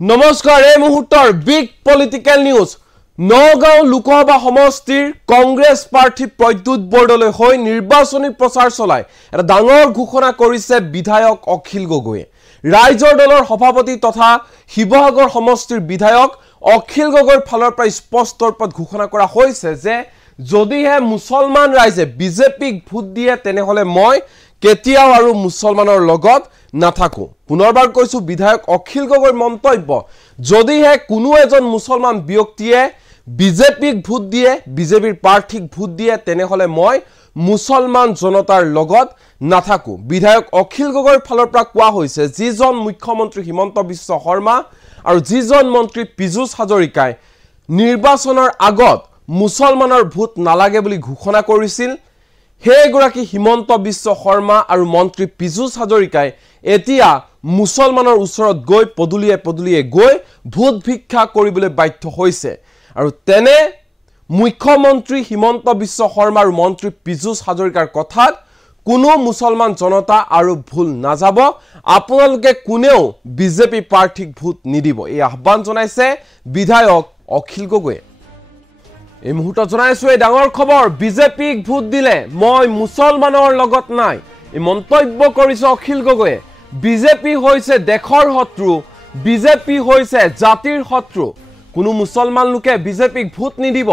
নমস্কাৰ এই মুহূৰ্তৰ big political news Nagaon Lok Sabha সমষ্টিৰ কংগ্ৰেছ প্ৰাৰ্থী প্ৰদ্যুৎ বৰদলৈ হৈ নিৰ্বাচনী প্ৰচাৰ চলাই এটা ডাঙৰ ঘোষণা কৰিছে বিধায়ক অখিল গগৈয়ে ৰাইজৰ দলৰ সভাপতি তথা শিৱসাগৰ সমষ্টিৰ বিধায়ক অখিল গগৈৰ ফালৰ পৰা স্পষ্ট ৰূপত ঘোষণা কৰা হৈছে যে যদিহে মুছলমান ৰাইজে বিজেপিক ভোট দিয়ে তেনেহলে মই কেতিয়াও আৰু মুছলমানৰ লগত নাথাকো পুনৰবাৰ কৈছো বিধায়ক অখিল গগৈৰ মন্তব্য যদিহে কোনো এজন মুছলমান ব্যক্তিয়ে বিজেপিক ভোট দিয়ে বিজেপিৰ প্ৰাৰ্থীক ভোট দিয়ে তেনেহলে মই মুছলমান জনতাৰ লগত নাথাকো বিধায়ক অখিল গগৈৰ ফালৰ পৰা কোৱা হৈছে যিজন মুখ্যমন্ত্ৰী হিমন্ত বিশ্ব শৰ্মা আৰু যিজন মন্ত্ৰী পীযুষ হাজৰিকাই নিৰ্বাচনৰ আগত মুছলমানৰ ভোট নালাগে বুলি ঘোষণা কৰিছিল হেগৰাকী হিমন্ত বিশ্ব শৰ্মা আৰু মন্ত্ৰী পীযুষ হাজৰিকাই এতিয়া মুছলমানৰ ওচৰত গৈ পদুলিয়ে গৈ ভোট ভিক্ষা কৰিবলৈ বাধ্য হৈছে আৰু তেনে মুখ্যমন্ত্ৰী হিমন্ত বিশ্ব শৰ্মা আৰু মন্ত্ৰী পীযুষ হাজৰিকাৰ কথাত কোনো মুছলমান জনতা আৰু ভুল নাযাব আপোনালোকে কোনেও বিজেপি প্ৰাৰ্থীক ভোট নিদিব এই আহ্বান জনাইছে বিধায়ক অখিল গগৈয়ে এই মুহূৰ্তত জনাইছো এই ডাঙৰ খবৰ বিজেপিক ভোট দিলে মই মুছলমানৰ লগত নাই এই মন্তব্য কৰিছে অখিল গগৈয়ে বিজেপি হৈছে দেশৰ শত্ৰু বিজেপি হৈছে জাতিৰ শত্ৰু কোনো মুছলমান লোকে বিজেপিক ভোট নিদিব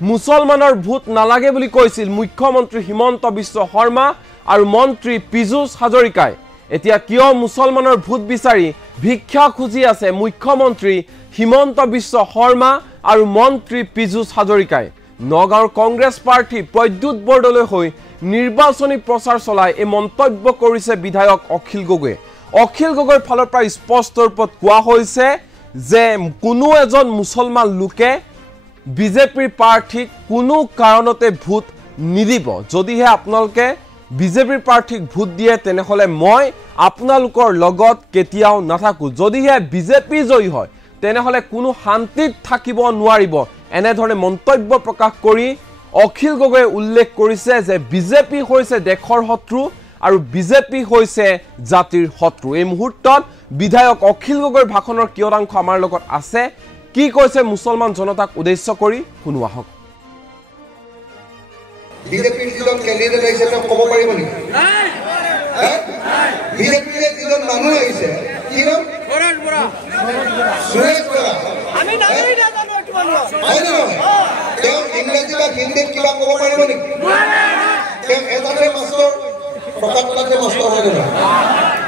মুছলমানৰ ভোট নালাগে বুলি কৈছিল মুখ্যমন্ত্ৰী হিমন্ত বিশ্ব শৰ্মা আৰু মন্ত্ৰী পীযুষ হাজৰিকাই এতিয়া কিয় মুছলমানৰ ভোট বিচাৰি ভিক্ষা খুজি আছে মুখ্যমন্ত্ৰী হিমন্ত বিশ্ব শৰ্মা আৰু মন্ত্ৰী পীযুষ হাজৰিকাই নগাঁওৰ কংগ্ৰেছ প্ৰাৰ্থী প্ৰদ্যুৎ বৰদলৈ হৈ নিৰ্বাচনী প্ৰচাৰ চলাই এই মন্তব্য কৰিছে বিধায়ক অখিল গগৈৰ ফালৰ পৰা স্পষ্ট ৰূপত কোৱা হৈছে যে কোনো এজন মুছলমান লোকে বিজেপিৰ প্ৰাৰ্থীক কোনো কাৰণতে ভোট নিদিব যদিহে আপোনালোকে বিজেপিৰ প্ৰাৰ্থীক ভোট দিয়ে তেনেহলে মই আপোনালোকৰ লগত কেতিয়াও নাথাকো যদিহে বিজেপি জয়ী হয় তেনেহলে কোনো শান্তিত থাকিব নোৱাৰিব এনেধৰণে মন্তব্য প্ৰকাশ কৰি অখিল গগৈয়ে উল্লেখ কৰিছে যে বিজেপি হৈছে দেশৰ শত্ৰু আৰু বিজেপি হৈছে জাতিৰ শত্ৰু এই মুহূৰ্তত বিধায়ক অখিল গগৈৰ ভাষণৰ কিয়দাংশ আমাৰ লগত আছে কি কৈছে মুছলমান জনতাক উদ্দেশ্য কৰি শুনো আহক বিজেপিৰ যিজন কেণ্ডিডেট আহিছে তেওঁ ক'ব পাৰিব নেকি বিজেপিৰ যিজন মানুহ আহিছে কি নাম সুৰেশ বৰা আমি নামেই নাজানো এইটো মানুহ তেওঁ ইংৰাজী বা হিন্দীত কিবা ক'ব পাৰিব নেকি তেওঁ এটাতে মাষ্টৰ প্ৰকাশ তাতে মাষ্টৰ হয় নহয়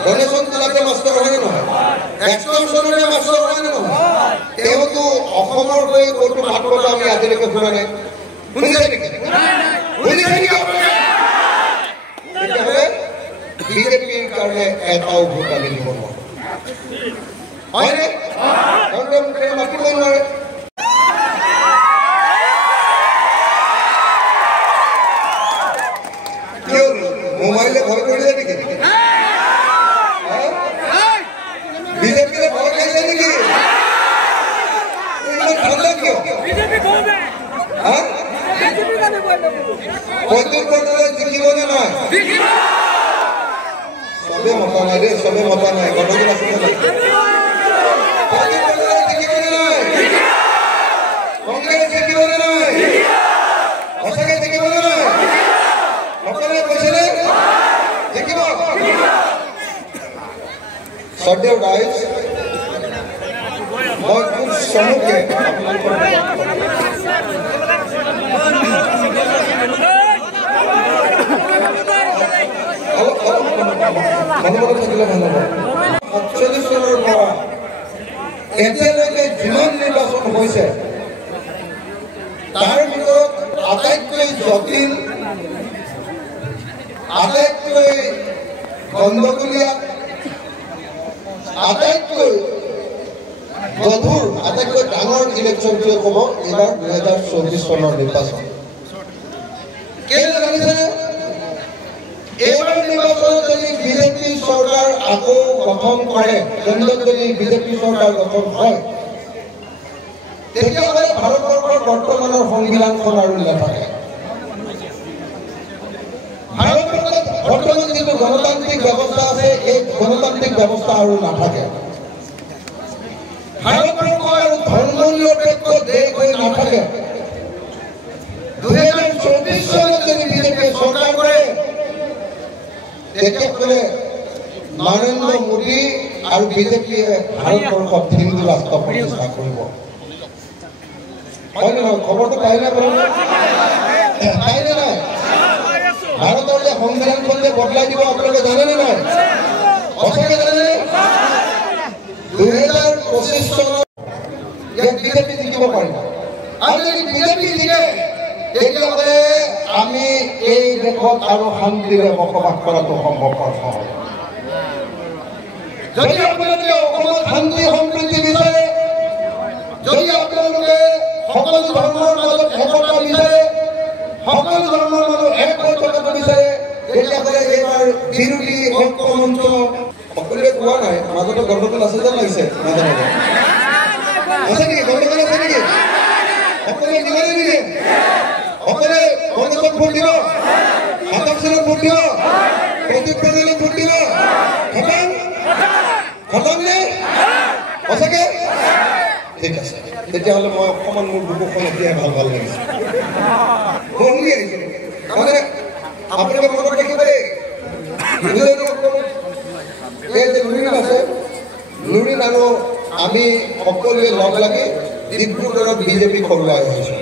গণেশন তাতে মাষ্টৰ হয় নহয় এক্সটেনশ্যনৰে মাষ্টৰ হয় নহয় তেওঁতো অসমৰ হৈ ক'তো মাত্ৰ আমি আজিলৈকে শুনা নাই শুনিছে নেকি তেতিয়াহ'লে বিজেপিৰ কাৰণে এটাও ভোট আমি দিব নোৱাৰোঁ হয়নে মাতিব নোৱাৰে মোবাইলে ভয় কৰিছে নেকি বিজেপিয়ে ভয় খাইছে নেকি ঠাণ্ডা কিয় প্ৰদ্যুৎ বৰদলৈ জিকিবনে নাই চবে মতা নাই দেই চবে মতা নাই গণজন আছে নাই প্ৰদ্যুৎ বৰদলৈ জিকিবনে নাই কংগ্ৰেছ জিকিবনে নাই সঁচাকে জিকিবনে নাই সকলোৱে কৈছেনে জিকিব শ্ৰদ্ধেয় ৰাইজ মই খুব চমুকে সাতচল্লিছ চনৰ পৰা এতিয়ালৈকে যিমান নিৰ্বাচন হৈছে তাৰ ভিতৰত আটাইতকৈ জটিল আটাইতকৈ গণ্ডগোলীয়া আটাইতকৈ গধুৰ আটাইতকৈ ডাঙৰ ইলেকশ্যনটোৱে ক'ব এইবাৰ 2024 চনৰ নিৰ্বাচন কেলৈ জানিছেনে এইবাৰ নিৰ্বাচনত যদি বিজেপি চৰকাৰ আকৌ গঠন কৰে কেন্দ্ৰত যদি বিজেপি চৰকাৰ গঠন হয় তেতিয়াহ'লে ভাৰতবৰ্ষৰ বৰ্তমানৰ সংবিধানখন আৰু নাথাকে ভাৰতবৰ্ষত বৰ্তমান যিটো গণতান্ত্ৰিক ব্যৱস্থা আছে এই গণতান্ত্ৰিক ব্যৱস্থা আৰু নাথাকে ভাৰতবৰ্ষ আৰু ধৰ্মনিৰপেক্ষ দেশ হৈ নাথাকে 2024 চনত যদি বিজেপিয়ে চৰকাৰ কৰে তেতিয়াহ'লে নৰেন্দ্ৰ মোদী আৰু বিজেপিয়ে ভাৰতবৰ্ষত হিন্দু ৰাষ্ট্ৰ প্ৰতিষ্ঠা কৰিব হয় নহয় খবৰটো পাইনে পাইনে নাই ভাৰতৰ যে সংবিধানখন যে বদলাই দিব আপোনালোকে জানেনে নাই সঁচাকে জানেনে 2025 চনত ইয়াত বিজেপি জিকিব পাৰিব আৰু যদি বিজেপি জিকে তেতিয়াহ'লে আমি এই দেশত আৰু শান্তিৰে বসবাস কৰাটো সম্ভৱপৰ হয় যদি আপোনালোকে অসমত শান্তি সম্প্ৰীতি বিচাৰে যদি আপোনালোকে সকলো ধৰ্মৰ মাজত একতা বিচাৰে সকলো ধৰ্মৰ মাজত এক হৈ থকাটো বিচাৰে তেতিয়াহ'লে এইবাৰ বিৰোধী ঐক্য মঞ্চ সকলোৱে কোৱা নাই মাজতে গণ্ডগোল আছে যেন লাগিছে মাজে মাজে আছে নেকি গণ্ডগোল আছে নেকি সকলোৱে নিবাৰে নেকি সকলোৱে কংগ্ৰেছক ভোট দিব আকাশক ভোট দিব প্ৰদীপ পেটেলক ভোট দিব খতম নে সঁচাকে ঠিক আছে তেতিয়াহ'লে মই অকণমান মোৰ বুকুখন এতিয়াই ভাল লাগিছে বহি আহিছোঁ তাৰমানে আপোনালোকে মনত ৰাখিব এই যে লুৰিণ আছে লুৰিণ আৰু আমি সকলোৱে লগ লাগি ডিব্ৰুগড়ত বিজেপি খৰুৱাই আহিছোঁ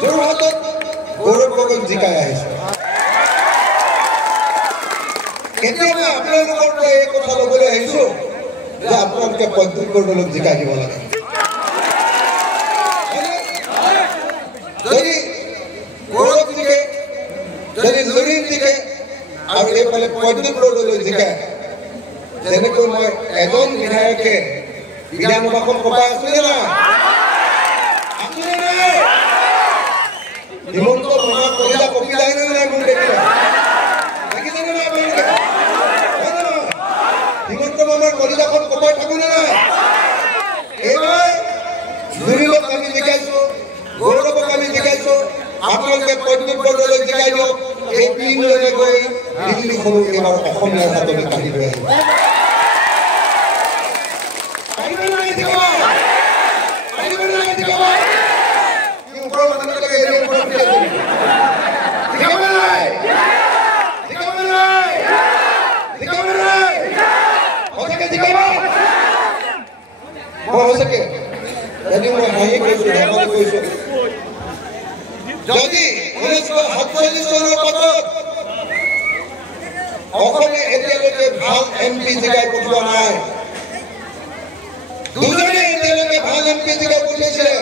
যোৰহাটত গৌৰৱ গগৈক জিকাই আহিছোঁ এতিয়া মই আপোনালোকৰ পৰা এই কথা ল'বলৈ আহিছোঁ যে আপোনালোকে প্ৰদ্যুৎ বৰদলৈক জিকাই দিব লাগে যদি গৌৰৱ জিকে যদি লুৰিণ জিকে আৰু এইফালে প্ৰদ্যুৎ বৰদলৈ জিকে যেনেকৈ মই এজন বিধায়কে বিধানসভাখন কপাই আছো নে নাই হিমন্ত মামাৰ কবিতা কপি যায় নে নাই মোৰ দেখিলে দেখিছেনে নাই আপোনালোকে হিমন্ত মামাৰ কবিতাখন কপাই থাকোনে নাই এইবাৰ লুৰিণক আমি জিকাইছো গৌৰৱক আমি জিকাইছো আপোনালোকে প্ৰদ্যুৎ বৰদলৈক জিকাই দিয়ক এই তিনিজনে গৈ দিল্লীখনো এইবাৰ অসমীয়াৰ হাতলৈ কাঢ়ি লৈ আহিব যদি 1947 চনৰ পাছত অসমে এতিয়ালৈকে ভাল এমপি জিকাই পঠোৱা নাই দুজনে এতিয়ালৈকে ভাল এমপি জিকাই পঠিয়াইছিলে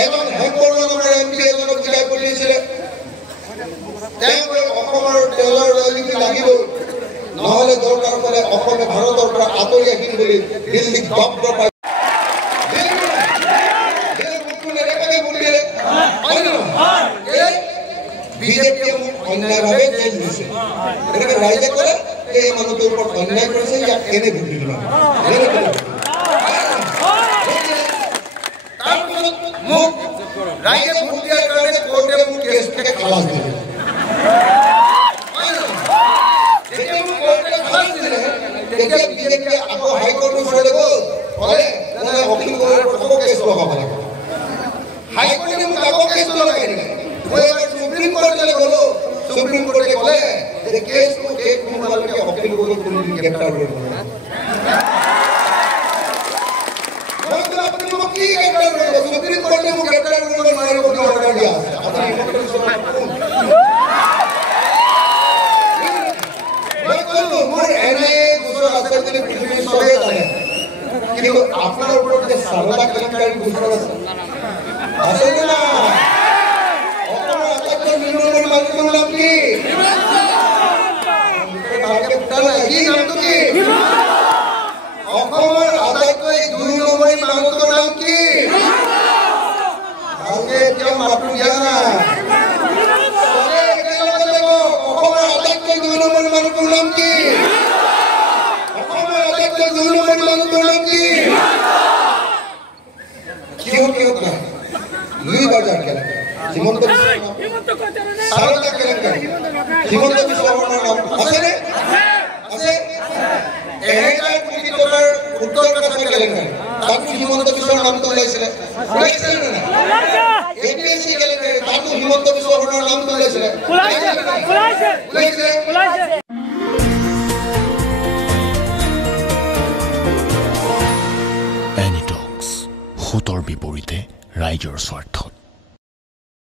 এজন হেমবৰ্ণ নামৰ এমপি এজনক জিকাই পঠিয়াইছিলে তেওঁলোকে অসমৰ তেলৰ ৰয়েলিটি লাগিব নহ'লে দৰকাৰ হ'লে অসমে ভাৰতৰ পৰা আঁতৰি আহিম বুলি দিল্লীক দপ দপাই বিজেপিয়ে মোক অন্যায়ভাৱে জেল দিছে এনেকৈ ৰাইজে ক'লে এই মানুহটোৰ ওপৰত অন্যায় কৰিছে ইয়াক এনে ভোট দিব তাৰপিছত মোক ৰাইজে ভোট দিয়াৰ কাৰণে কোৰ্টে মোক কেছটোকে খালাচ দিলে যেতিয়া মোক কোৰ্টে খালাচ দিলে তেতিয়া বিজেপিয়ে আকৌ হাইকোৰ্টৰ ওচৰলৈ গ'ল ক'লে মই অখিল গগৈৰ ওপৰত আকৌ কেছ লগাব লাগে হাইকোৰ্টে মোক আকৌ কেছ লগাই দিলে মই এবাৰ সুপ্ৰিম কোৰ্টলৈ গ'লো সুপ্ৰিম কোৰ্টে ক'লে যে কেছটো শেষ নোহোৱালৈকে অখিল গগৈক কোনোদিন গ্ৰেপ্তাৰ কৰিব নোৱাৰে মই ক'লো আপুনি মোক কি গ্ৰেপ্তাৰ কৰিব সুপ্ৰিম কোৰ্টে মোক গ্ৰেপ্তাৰ কৰিব নোৱাৰিব বুলি অৰ্ডাৰ দিয়া আছে আপুনি মই ক'লো মোৰ এনে গোচৰ আছে বুলি পৃথিৱীৰ চবেই জানে কিন্তু আপোনাৰ ওপৰত যে চাৰদা কেলেংকাৰীৰ গোচৰ আছে আছেনে নাই অসমৰ আটাইতকৈ নিৰ্মল মানুহটোৰ নাম কি অসমৰ আটাইতকৈ 2 নম্বৰী মানুহটোৰ নাম কি ভালকে এতিয়া মাতটো দিয়া নাই অসমৰ আটাইতকৈ 2 নম্বৰী মানুহটোৰ নাম কি অসমৰ আটাইতকৈ 2 নম্বৰী মানুহটোৰ নাম কি কিহত নাই লুই বাজাৰ কেলেংকাৰী হিমন্ত বিশ্ব শৰ্মাৰ নাম আছেনে কেলেংকাৰী তাতো হিমন্ত বিশ্বৰ নামটো ওলাইছিলে APSC কেলেংকাৰী তাতো হিমন্ত বিশ্ব শৰ্মাৰ নামটো ওলাইছিলে এনিটক্স, সোঁতৰ বিপৰীতে ৰাইজৰ স্বাৰ্থ।